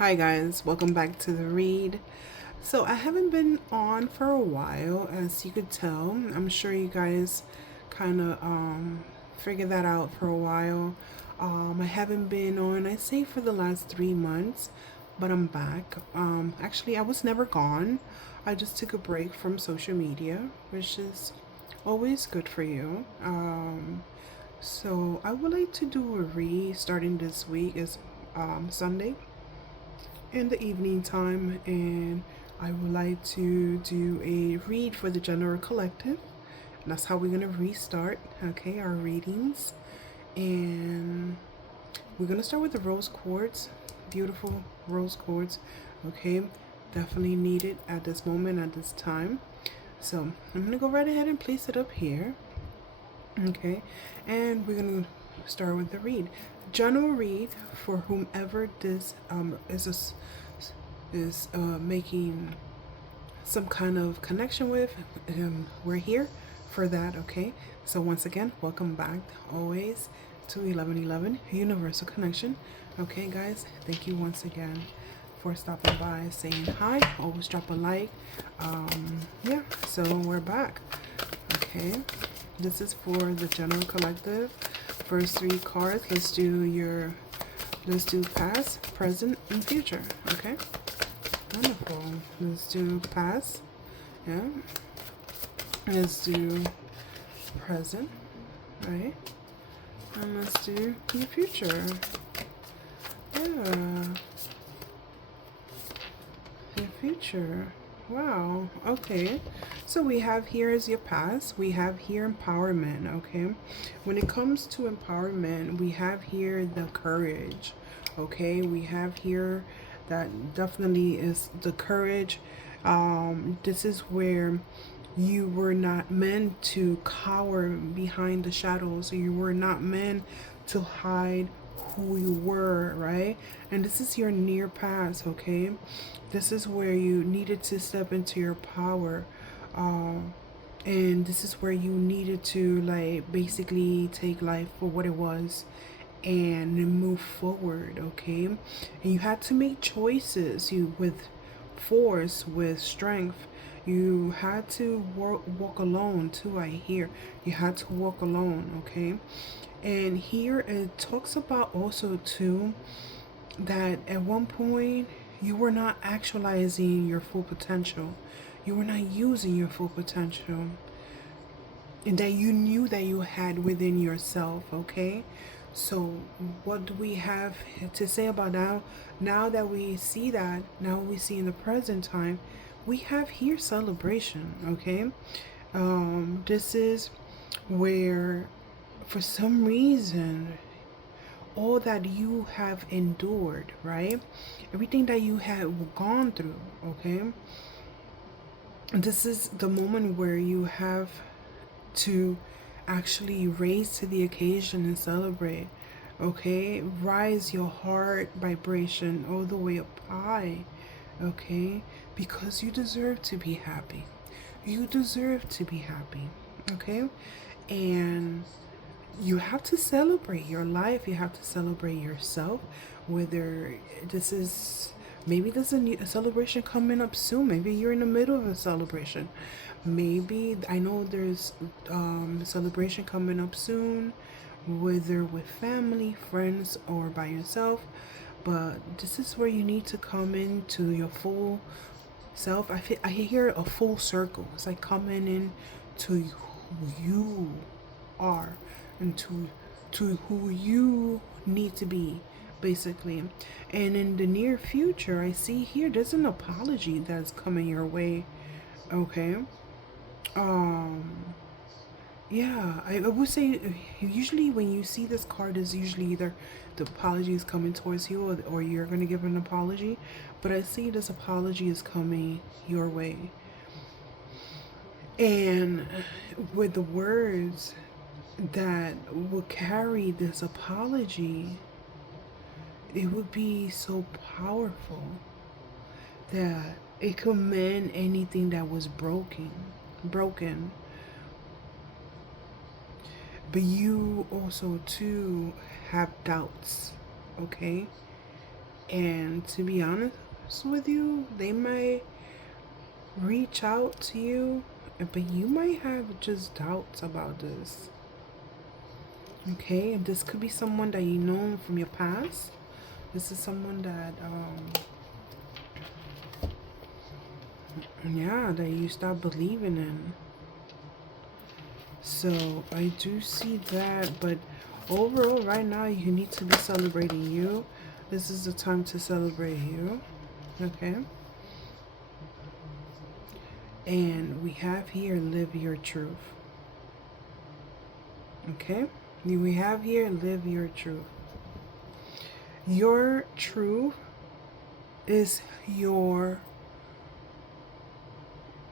Hi guys, welcome back to the read. So I haven't been on for a while, as you could tell. I'm sure you guys kind of figured that out for a while. I haven't been on, I say, for the last 3 months, but I'm back. Actually, I was never gone. I just took a break from social media, which is always good for you. So I would like to do a read starting this week. Is Sunday in the evening time, and I would like to do a read for the general collective. And that's how we're gonna restart, okay, our readings. And we're gonna start with the rose quartz, beautiful rose quartz, okay, definitely needed at this moment, at this time. So I'm gonna go right ahead and place it up here, okay, and we're gonna start with the read. General read for whomever this is making some kind of connection with. We're here for that, okay? So once again, welcome back always to 1111 Universal Connection. Okay, guys, thank you once again for stopping by, saying hi. Always drop a like. Yeah, so we're back. Okay, this is for the general collective. First three cards. Let's do past, present, and future. Okay. Wonderful. Let's do past. Yeah. Let's do present. Right. And let's do the future. Yeah. The future. Wow. Okay. So we have here is your past. We have here empowerment. Okay. When it comes to empowerment, we have here the courage. Okay. We have here that definitely is the courage. This is where you were not meant to cower behind the shadows. You were not meant to hide who you were, right? And this is your near past, okay? This is where you needed to step into your power. And this is where you needed to, like, basically take life for what it was and move forward, okay? And you had to make choices, you with force, with strength. You had to walk alone too. I hear you had to walk alone, okay? And here it talks about also too that at one point you were not actualizing your full potential. You were not using your full potential, and that you knew that you had within yourself, okay? So what do we have to say about now? Now that we see that, now we see in the present time, we have here celebration, okay? This is where, for some reason, all that you have endured, right? Everything that you have gone through, okay? This is the moment where you have to actually raise to the occasion and celebrate, okay? Rise your heart vibration all the way up high, okay? Because you deserve to be happy. You deserve to be happy, okay? And you have to celebrate your life. You have to celebrate yourself. Whether this is, maybe there's a celebration coming up soon. Maybe you're in the middle of a celebration. Maybe, I know there's a celebration coming up soon, whether with family, friends, or by yourself. But this is where you need to come into your full self. I hear a full circle. It's like coming in to who you are, and to who you need to be, basically. And in the near future, I see here there's an apology that's coming your way, okay? um yeah, I would say usually when you see this card is usually either the apology is coming towards you, or you're going to give an apology. But I see this apology is coming your way. And with the words that will carry this apology, it would be so powerful that it could mend anything that was broken. But you also too have doubts, okay? And to be honest with you, they might reach out to you, but you might have just doubts about this. Okay, this could be someone that you know from your past. This is someone that yeah, that you stop believing in. So I do see that, but overall right now you need to be celebrating you. This is the time to celebrate you. Okay, and we have here live your truth. Okay, we have here live your truth. Your truth is your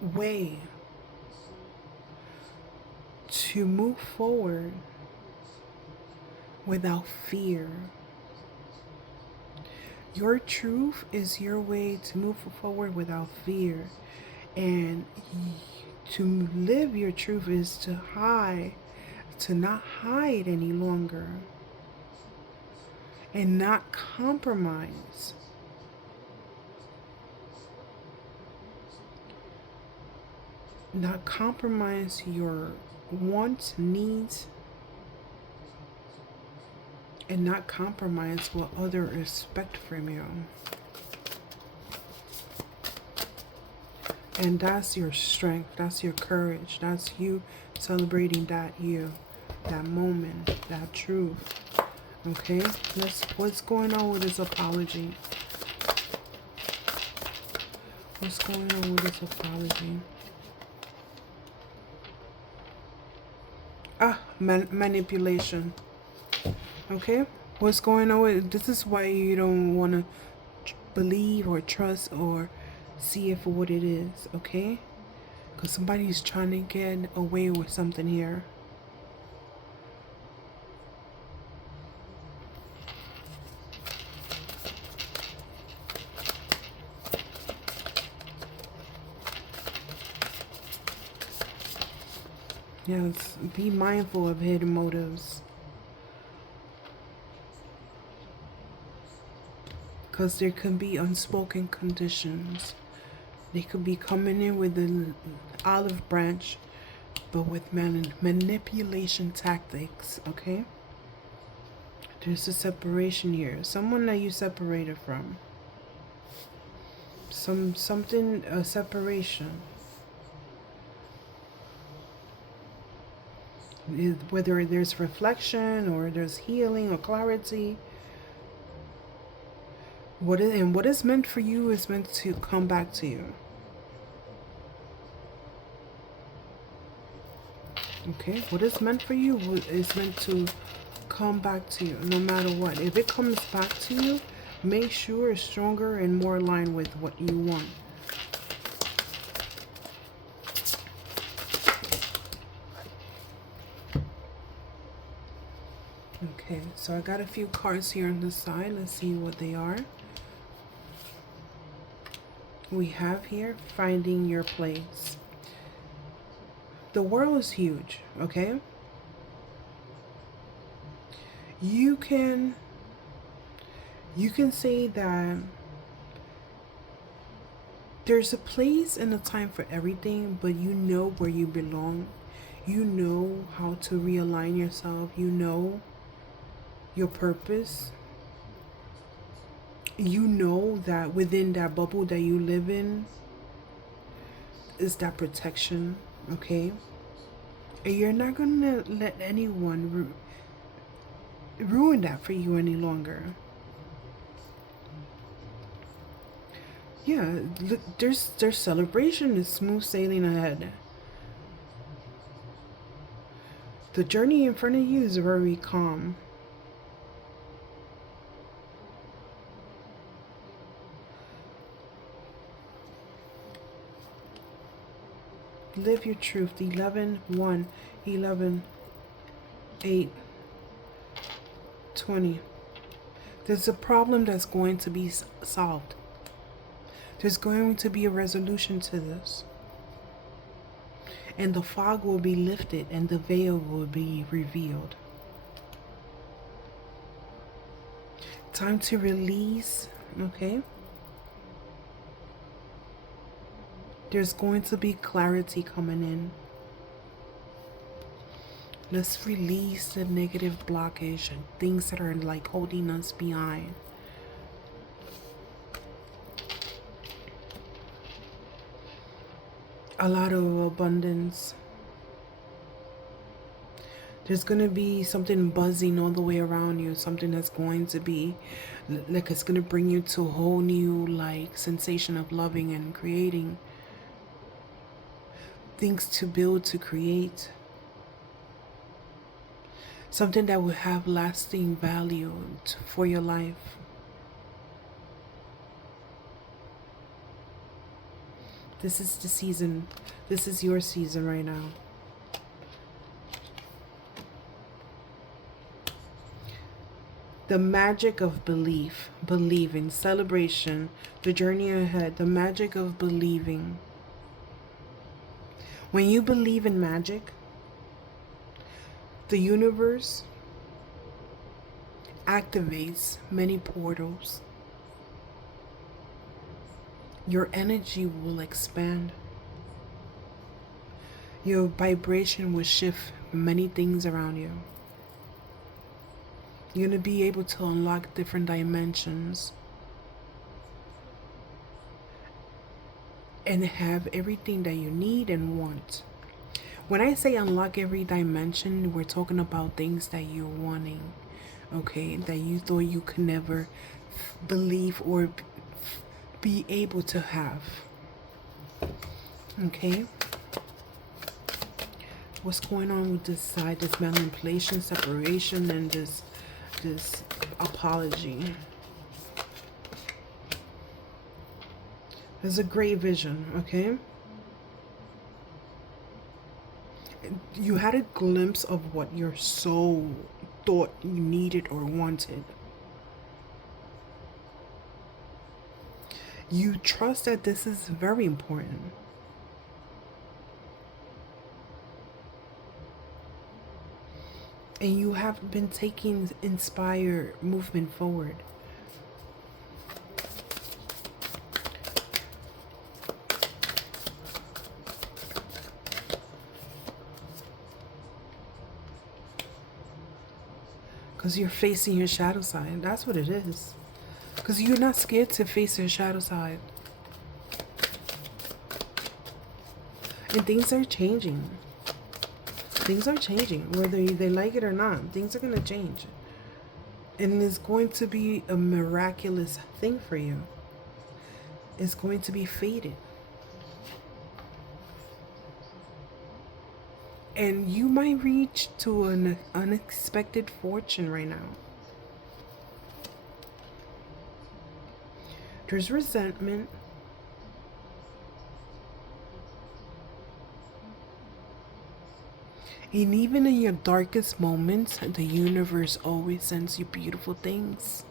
way to move forward without fear. Your truth is your way to move forward without fear. And to live your truth is to not hide any longer. And not compromise. Not compromise your wants, needs, and not compromise what others expect from you. And that's your strength, that's your courage, that's you celebrating that moment, that truth. Okay, what's going on with this apology? What's going on with this apology? Manipulation. Okay, what's going on with this? Is why you don't want to believe or trust or see it for what it is. Okay, because somebody's trying to get away with something here. Yes, be mindful of hidden motives. Because there could be unspoken conditions. They could be coming in with an olive branch, but with manipulation tactics, okay? There's a separation here. Someone that you separated from. A separation. Whether there's reflection or there's healing or clarity. What is meant for you is meant to come back to you. Okay, what is meant for you is meant to come back to you no matter what. If it comes back to you, make sure it's stronger and more aligned with what you want. Okay, so I got a few cards here on the side. Let's see what they are. We have here finding your place. The world is huge, okay? You can say that there's a place and a time for everything, but you know where you belong. You know how to realign yourself. You know your purpose. You know that within that bubble that you live in is that protection, okay? And you're not gonna let anyone ruin that for you any longer. Yeah, look, there's celebration is smooth sailing ahead. The journey in front of you is very calm. Live your truth. 11, 1, 11, 8, 20. There's a problem that's going to be solved. There's going to be a resolution to this. And the fog will be lifted and the veil will be revealed. Time to release okay? There's going to be clarity coming in. Let's release the negative blockage and things that are like holding us behind. A lot of abundance. There's going to be something buzzing all the way around you. Something that's going to be like it's going to bring you to a whole new like sensation of loving and creating. Things to build, to create. Something that will have lasting value for your life. This is the season. This is your season right now. The magic of belief, believing, celebration, the journey ahead, the magic of believing. When you believe in magic, the universe activates many portals. Your energy will expand. Your vibration will shift many things around you. You're going to be able to unlock different dimensions and have everything that you need and want. When I say unlock every dimension, we're talking about things that you're wanting, okay, that you thought you could never believe or be able to have, okay? What's going on with this side, this manipulation, separation, and this apology? There's a great vision, okay? You had a glimpse of what your soul thought you needed or wanted. You trust that this is very important. And you have been taking inspired movement forward. Because you're facing your shadow side. That's what it is. Because you're not scared to face your shadow side. And things are changing. Things are changing. Whether they like it or not, things are going to change. And it's going to be a miraculous thing for you. It's going to be fated. And you might reach to an unexpected fortune right now. There's resentment. And even in your darkest moments, the universe always sends you beautiful things.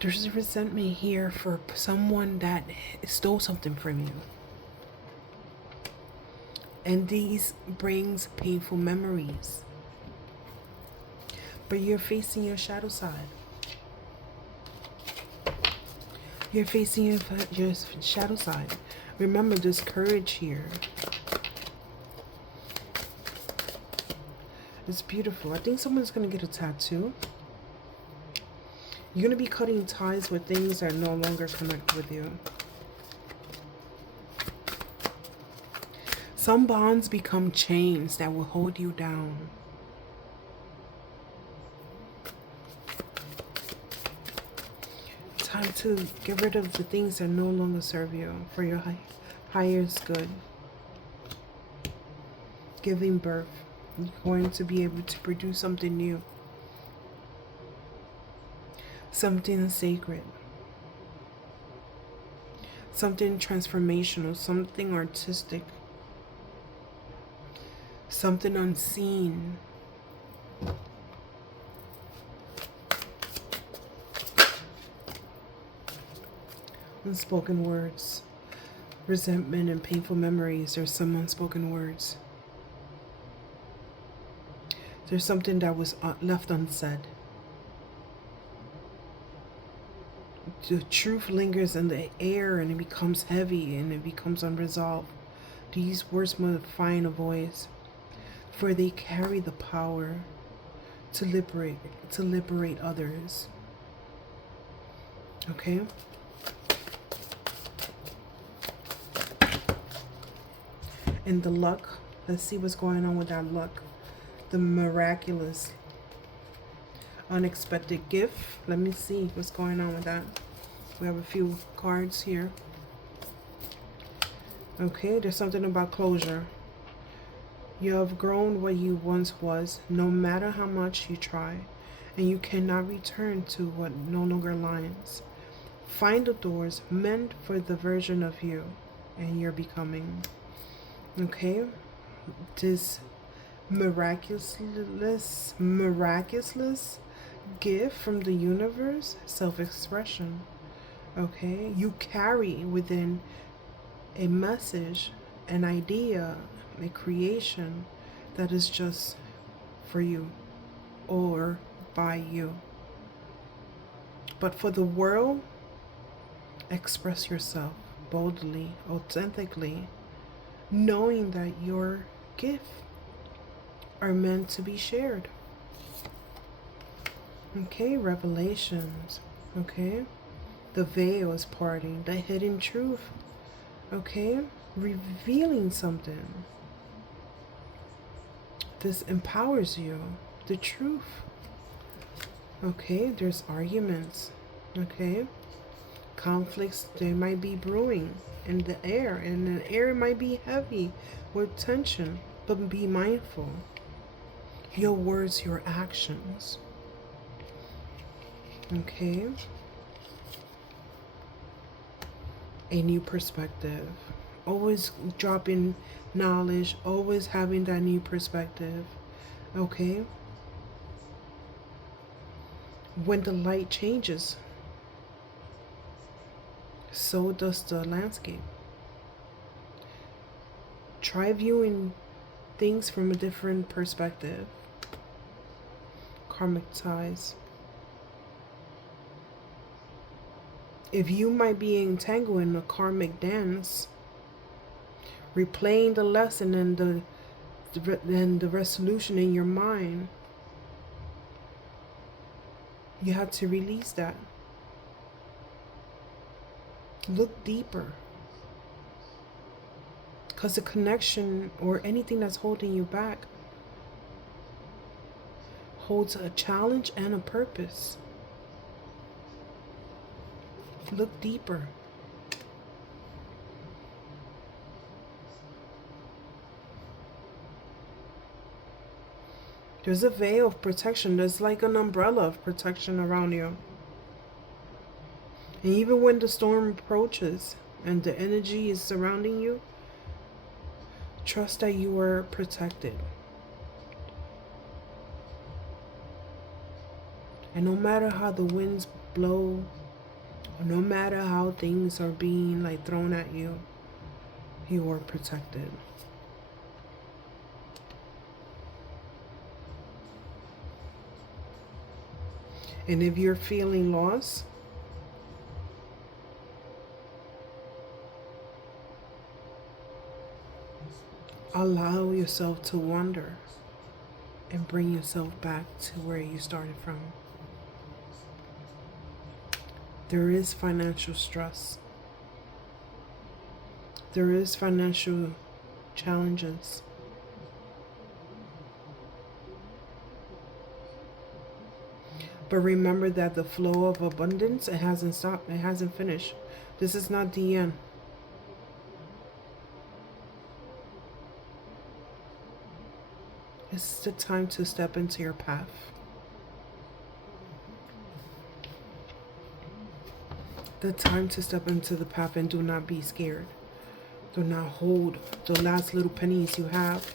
There's resentment here for someone that stole something from you. And these brings painful memories. But you're facing your shadow side. You're facing your shadow side. Remember, there's courage here. It's beautiful. I think someone's going to get a tattoo. You're going to be cutting ties with things that no longer connect with you. Some bonds become chains that will hold you down. Time to get rid of the things that no longer serve you for your highest good. Giving birth. You're going to be able to produce something new. Something sacred. Something transformational. Something artistic. Something unseen. Unspoken words. Resentment and painful memories. There's some unspoken words. There's something that was left unsaid. The truth lingers in the air and it becomes heavy and it becomes unresolved. These words must find a voice, for they carry the power to liberate others. Okay? And the luck, let's see what's going on with that luck. The miraculous, unexpected gift. Let me see what's going on with that. We have a few cards here. Okay, there's something about closure. You have grown what you once was, no matter how much you try, and you cannot return to what no longer aligns. Find the doors meant for the version of you and you're becoming. Okay, this miraculous gift from the universe, self-expression. Okay, you carry within a message, an idea, a creation that is just for you or by you. But for the world, express yourself boldly, authentically, knowing that your gifts are meant to be shared. Okay, revelations. Okay, the veil is parting, the hidden truth. Okay, revealing something. This empowers you. The truth. Okay, there's arguments. Okay, conflicts, they might be brewing in the air, and the air might be heavy with tension, but be mindful. Your words, your actions. Okay, a new perspective. Always dropping knowledge, always having that new perspective. Okay, when the light changes, so does the landscape. Try viewing things from a different perspective. Karmic ties. If you might be entangled in a karmic dance, replaying the lesson and the resolution in your mind, you have to release that. Look deeper. Because the connection or anything that's holding you back holds a challenge and a purpose. Look deeper. There's a veil of protection. There's like an umbrella of protection around you. And even when the storm approaches and the energy is surrounding you, trust that you are protected. And no matter how the winds blow, or no matter how things are being like thrown at you, you are protected. And if you're feeling lost, allow yourself to wander and bring yourself back to where you started from. There is financial stress. There is financial challenges. But remember that the flow of abundance, it hasn't stopped. It hasn't finished. This is not the end. It's the time to step into your path. The time to step into the path, and do not be scared. Do not hold the last little pennies you have.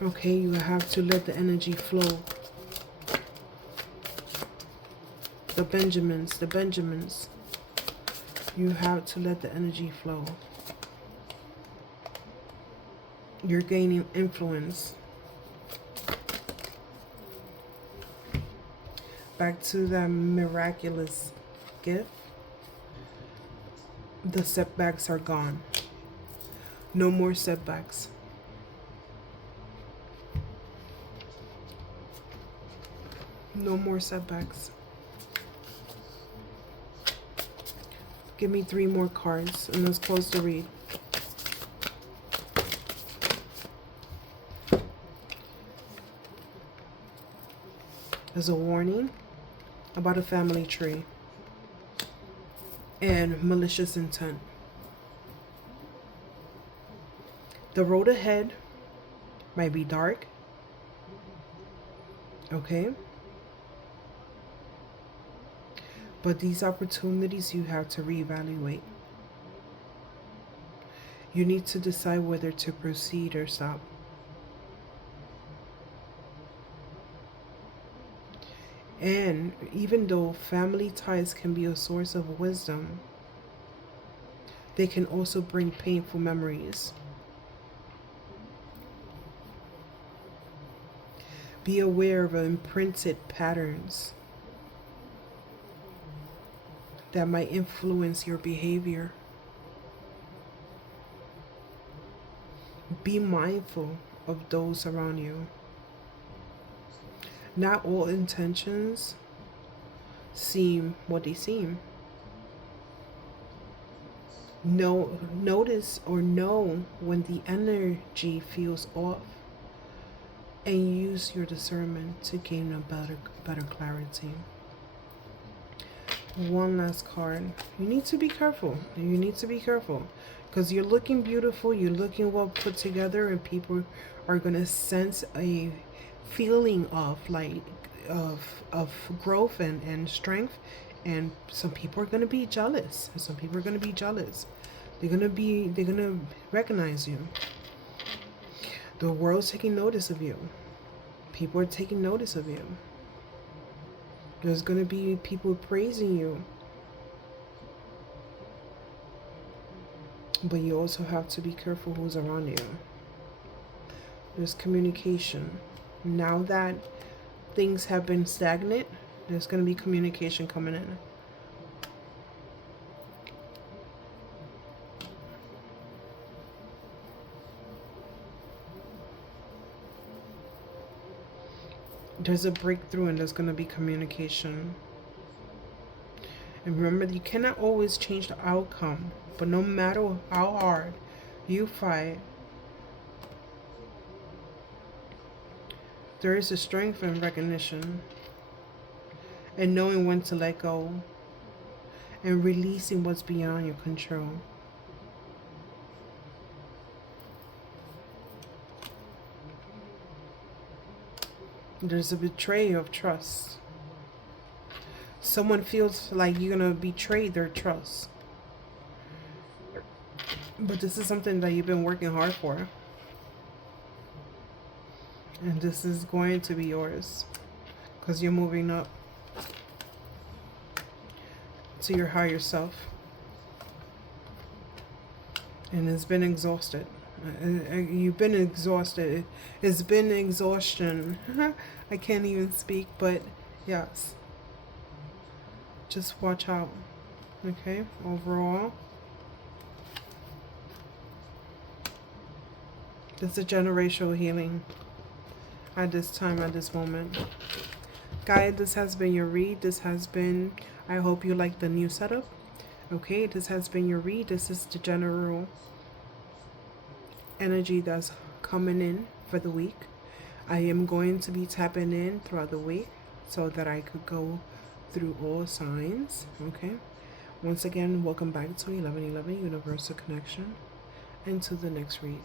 Okay, you have to let the energy flow. The Benjamins. You have to let the energy flow. You're gaining influence. back to that miraculous gift. The setbacks are gone. No more setbacks. No more setbacks. Give me 3 more cards and let's close the read. There's a warning about a family tree and malicious intent. The road ahead might be dark, okay? But these opportunities you have to reevaluate. You need to decide whether to proceed or stop. And even though family ties can be a source of wisdom, they can also bring painful memories. Be aware of imprinted patterns that might influence your behavior. Be mindful of those around you. Not all intentions seem what they seem. Notice or know when the energy feels off and use your discernment to gain a better clarity. One last card. You need to be careful. You need to be careful because you're looking beautiful, you're looking well put together, and people are going to sense a feeling of of growth and strength, and some people are going to be jealous. Some people are going to be jealous. They're going to recognize you. The world's taking notice of you. People are taking notice of you. There's going to be people praising you. But you also have to be careful who's around you. There's communication. Now that things have been stagnant, there's going to be communication coming in. There's a breakthrough and there's going to be communication. And remember, you cannot always change the outcome, but no matter how hard you fight, there is a strength in recognition and knowing when to let go and releasing what's beyond your control. There's a betrayal of trust. Someone feels like you're going to betray their trust. But this is something that you've been working hard for. And this is going to be yours. Because you're moving up to your higher self. And it's been exhausted. You've been exhausted. It's been exhaustion. I can't even speak, but yes. Just watch out. Okay? Overall, there's a generational healing at this time, at this moment. Guys, this has been your read. This has been, I hope you like the new setup. Okay, this has been your read. This is the general energy that's coming in for the week. I am going to be tapping in throughout the week so that I could go through all signs. Okay, once again, welcome back to 1111 Universal Connection and to the next read.